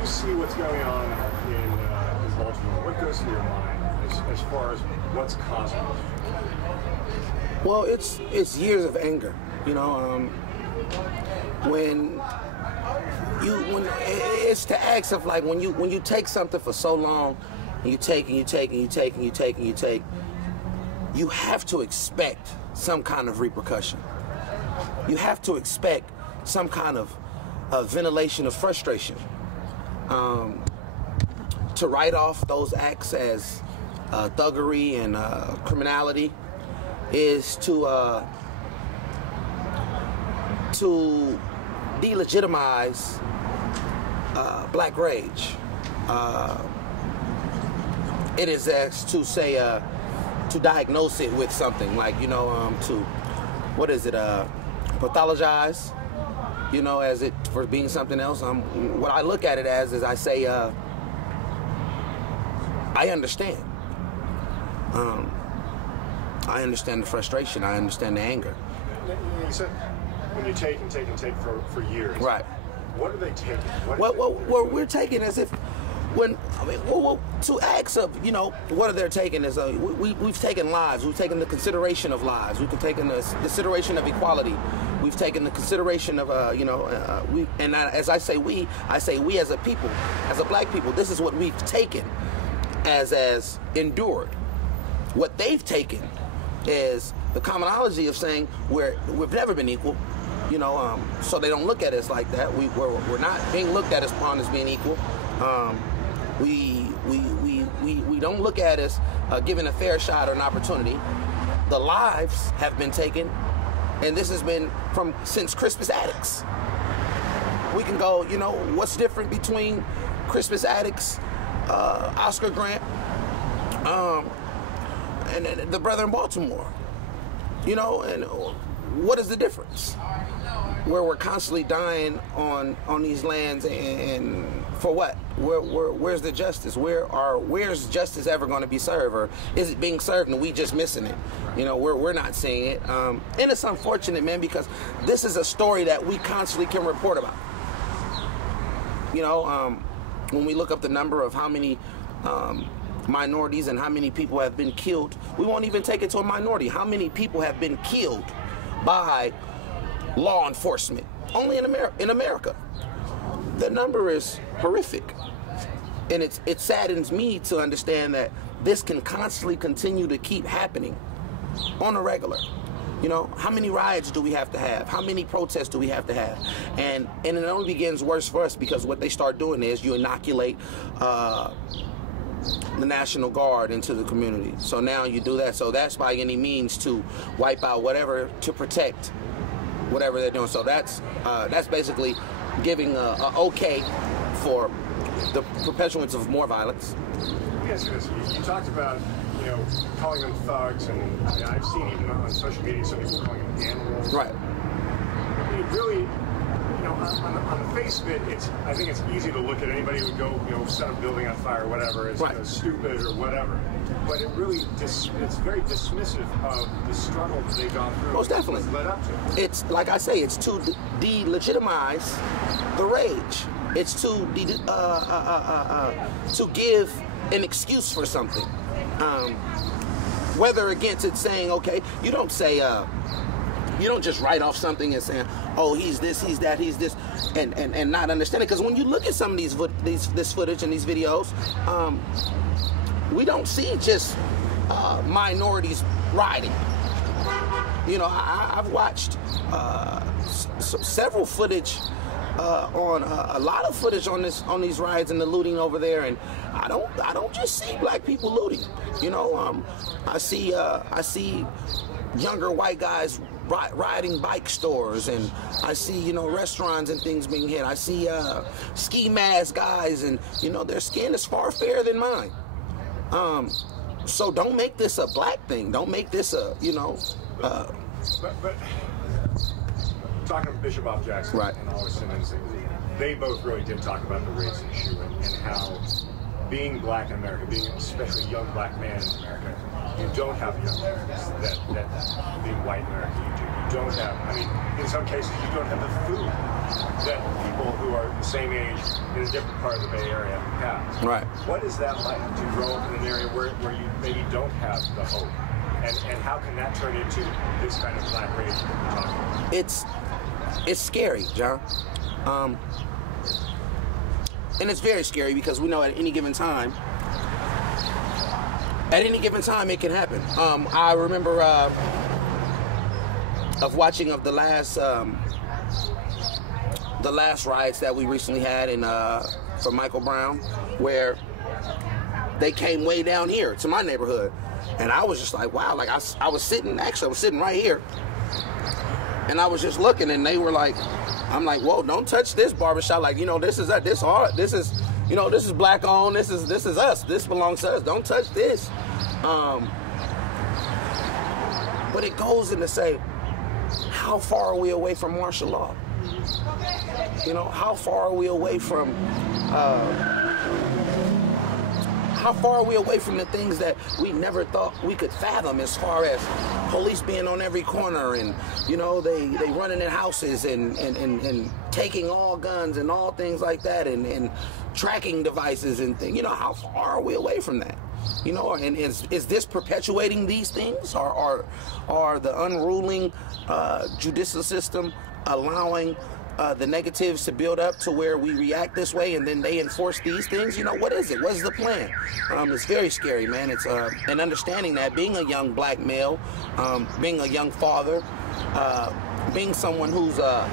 you see what's going on in Baltimore, what goes through your mind as far as what's causing it? Well, it's years of anger. You know, when it's the acts of like when you take something for so long, and you take and you take and you take and you take and you take, you have to expect some kind of repercussion. You have to expect some kind of ventilation of frustration. To write off those acts as thuggery and criminality is to delegitimize black rage. It is as to say to diagnose it with something like, you know, to what is it, pathologize, you know, as it for being something else. What I look at it as is I say I understand. I understand the frustration. I understand the anger. You said when you take and take and take for years. Right. What are they taking? Well, we're taking as if when to acts of, you know, what are they taking is we've taken lives. We've taken the consideration of lives. We've taken the consideration of equality. We've taken the consideration of as I say we as a people, as a black people. This is what we've taken as endured. What they've taken is the commonality of saying we've never been equal, you know. So they don't look at us like that. We're not being looked at upon as being equal. We don't look at us given a fair shot or an opportunity. The lives have been taken, and this has been since Crispus Attucks. We can go, you know, what's different between Crispus Attucks, Oscar Grant, and the brother in Baltimore, you know, and what is the difference? Where we're constantly dying on these lands, and for what? Where's the justice? Where's justice ever going to be served, or is it being served and we just missing it? You know, we're not seeing it, and it's unfortunate, man, because this is a story that we constantly can report about. You know, when we look up the number of how many minorities and how many people have been killed, we won't even take it to a minority. How many people have been killed by law enforcement only in America? The number is horrific, and it saddens me to understand that this can constantly continue to keep happening on a regular. You know, how many riots do we have to have? How many protests do we have to have? And it only begins worse for us because what they start doing is you inoculate the National Guard into the community. So now you do that. So that's by any means to wipe out whatever to protect whatever they're doing. So that's basically giving a okay for the perpetuance of more violence. Yes, you talked about, you know, calling them thugs, and I've seen even on social media some people calling them animals. Right. It really, you know, on the face of it, I think it's easy to look at anybody who would go, you know, set a building on fire or whatever as, right, you know, stupid or whatever. But it really, it's very dismissive of the struggle that they've gone through. Most definitely. Led up to. It's, like I say, it's to delegitimize the rage. It's to give an excuse for something. Whether against it saying, okay, you don't say, you don't just write off something and saying, oh, he's this, he's that, he's this, and not understand it. Because when you look at some of this footage and these videos, we don't see just minorities rioting. You know, I've watched several footage on a lot of footage on these riots and the looting over there, and I don't just see black people looting. You know, I see younger white guys rioting bike stores, and I see, you know, restaurants and things being hit. I see ski mask guys, and, you know, their skin is far fairer than mine. So don't make this a black thing. Don't make this a, you know. But talking to Bishop Bob Jackson, right, and Alderson, they both really did talk about the race issue and how being black in America, being especially a young black man in America, you don't have young Americans that being white in America you do. don't have, I mean, in some cases you don't have the food that people who are the same age in a different part of the Bay Area have. Right. What is that like to grow up in an area where you maybe don't have the hope? And how can that turn into this kind of black rage that we're talking about? It's scary, John. And it's very scary because we know at any given time it can happen. I remember of watching of the last riots that we recently had for Michael Brown, where they came way down here to my neighborhood, and I was just like, wow, like I was sitting right here, and I was just looking, and they were like, I'm like, whoa, don't touch this barbershop, like, this is black owned, this is us, this belongs to us, don't touch this. But it goes in to say, how far are we away from martial law? How far are we away from the things that we never thought we could fathom, as far as police being on every corner, and they running in houses and taking all guns and all things like that, and tracking devices and things. How far are we away from that? And is this perpetuating these things? Are the unruling judicial system allowing the negatives to build up to where we react this way, and then they enforce these things? What is it? What is the plan? It's very scary, man. It's and understanding that being a young black male, being a young father, being someone who's a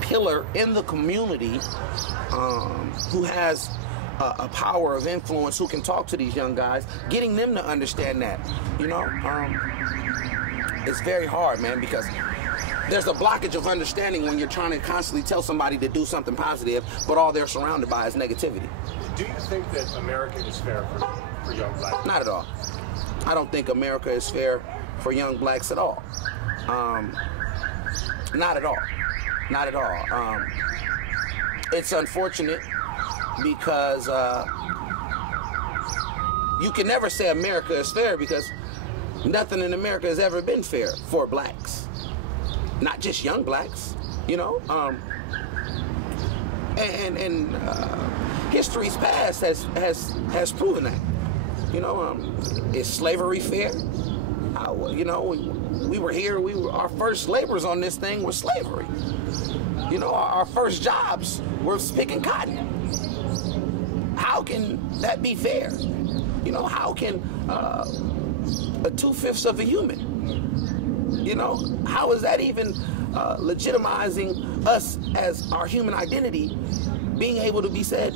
pillar in the community, who has a power of influence, who can talk to these young guys, getting them to understand that, it's very hard, man, because there's a blockage of understanding when you're trying to constantly tell somebody to do something positive, but all they're surrounded by is negativity. Do you think that America is fair for young blacks? Not at all. I don't think America is fair for young blacks at all. Not at all. Not at all. It's unfortunate because you can never say America is fair, because nothing in America has ever been fair for blacks. Not just young blacks, and history's past has proven that. Is slavery fair? We were here. Our first labors on this thing was slavery. Our first jobs were picking cotton. How can that be fair? How can a 2/5 of a human? How is that even legitimizing us as our human identity being able to be said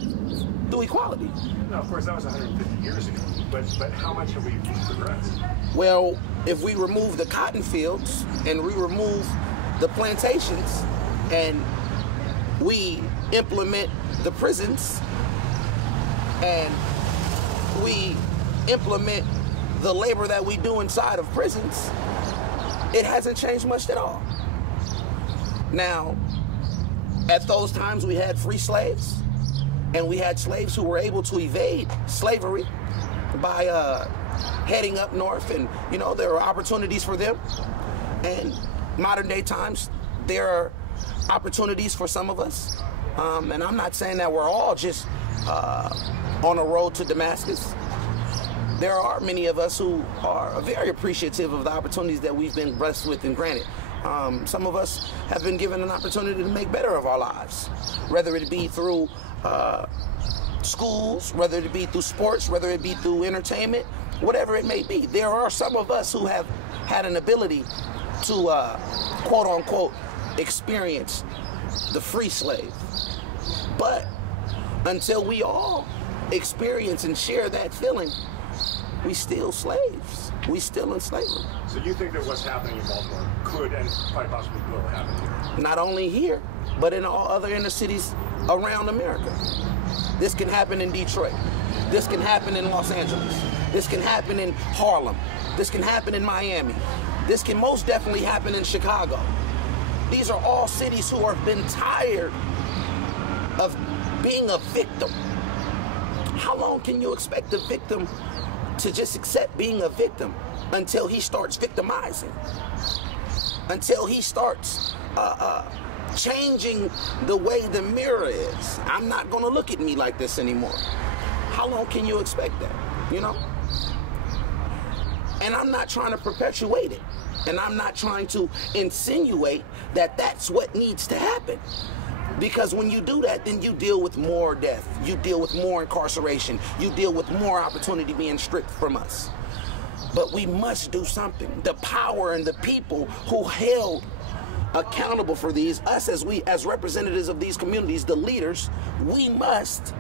through equality? No, of course, that was 150 years ago. But how much have we progressed? Well, if we remove the cotton fields and we remove the plantations and we implement the prisons and we implement the labor that we do inside of prisons, it hasn't changed much at all. Now, at those times we had free slaves, and we had slaves who were able to evade slavery by heading up north, and there were opportunities for them. And modern day times, there are opportunities for some of us. And I'm not saying that we're all just on a road to Damascus. There are many of us who are very appreciative of the opportunities that we've been blessed with and granted. Some of us have been given an opportunity to make better of our lives, whether it be through schools, whether it be through sports, whether it be through entertainment, whatever it may be. There are some of us who have had an ability to, quote unquote, experience the free slave. But until we all experience and share that feeling, we still slaves. We still in slavery. So you think that what's happening in Baltimore could and quite possibly will happen here? Not only here, but in all other inner cities around America. This can happen in Detroit. This can happen in Los Angeles. This can happen in Harlem. This can happen in Miami. This can most definitely happen in Chicago. These are all cities who have been tired of being a victim. How long can you expect the victim to just accept being a victim until he starts victimizing? until he starts changing the way the mirror is. I'm not going to look at me like this anymore. How long can you expect that? You know? And I'm not trying to perpetuate it. And I'm not trying to insinuate that that's what needs to happen. Because when you do that, then you deal with more death. You deal with more incarceration. You deal with more opportunity being stripped from us. But we must do something. The power and the people who held accountable for these, us as representatives of these communities, the leaders, we must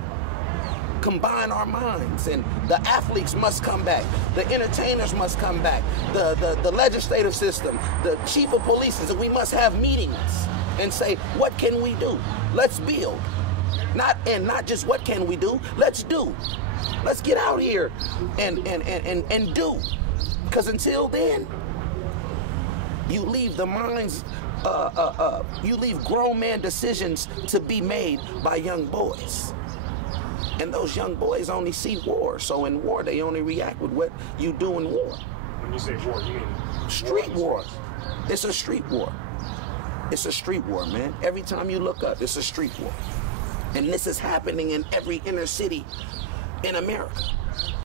combine our minds, and the athletes must come back, the entertainers must come back, the legislative system, the chief of police, and we must have meetings and say, what can we do? Let's build. Not just what can we do, let's do. Let's get out here and do. Because until then, you leave the minds, you leave grown man decisions to be made by young boys. And those young boys only see war. So in war, they only react with what you do in war. When you say war, you mean street war. It's a street war. It's a street war, man. Every time you look up, it's a street war. And this is happening in every inner city in America.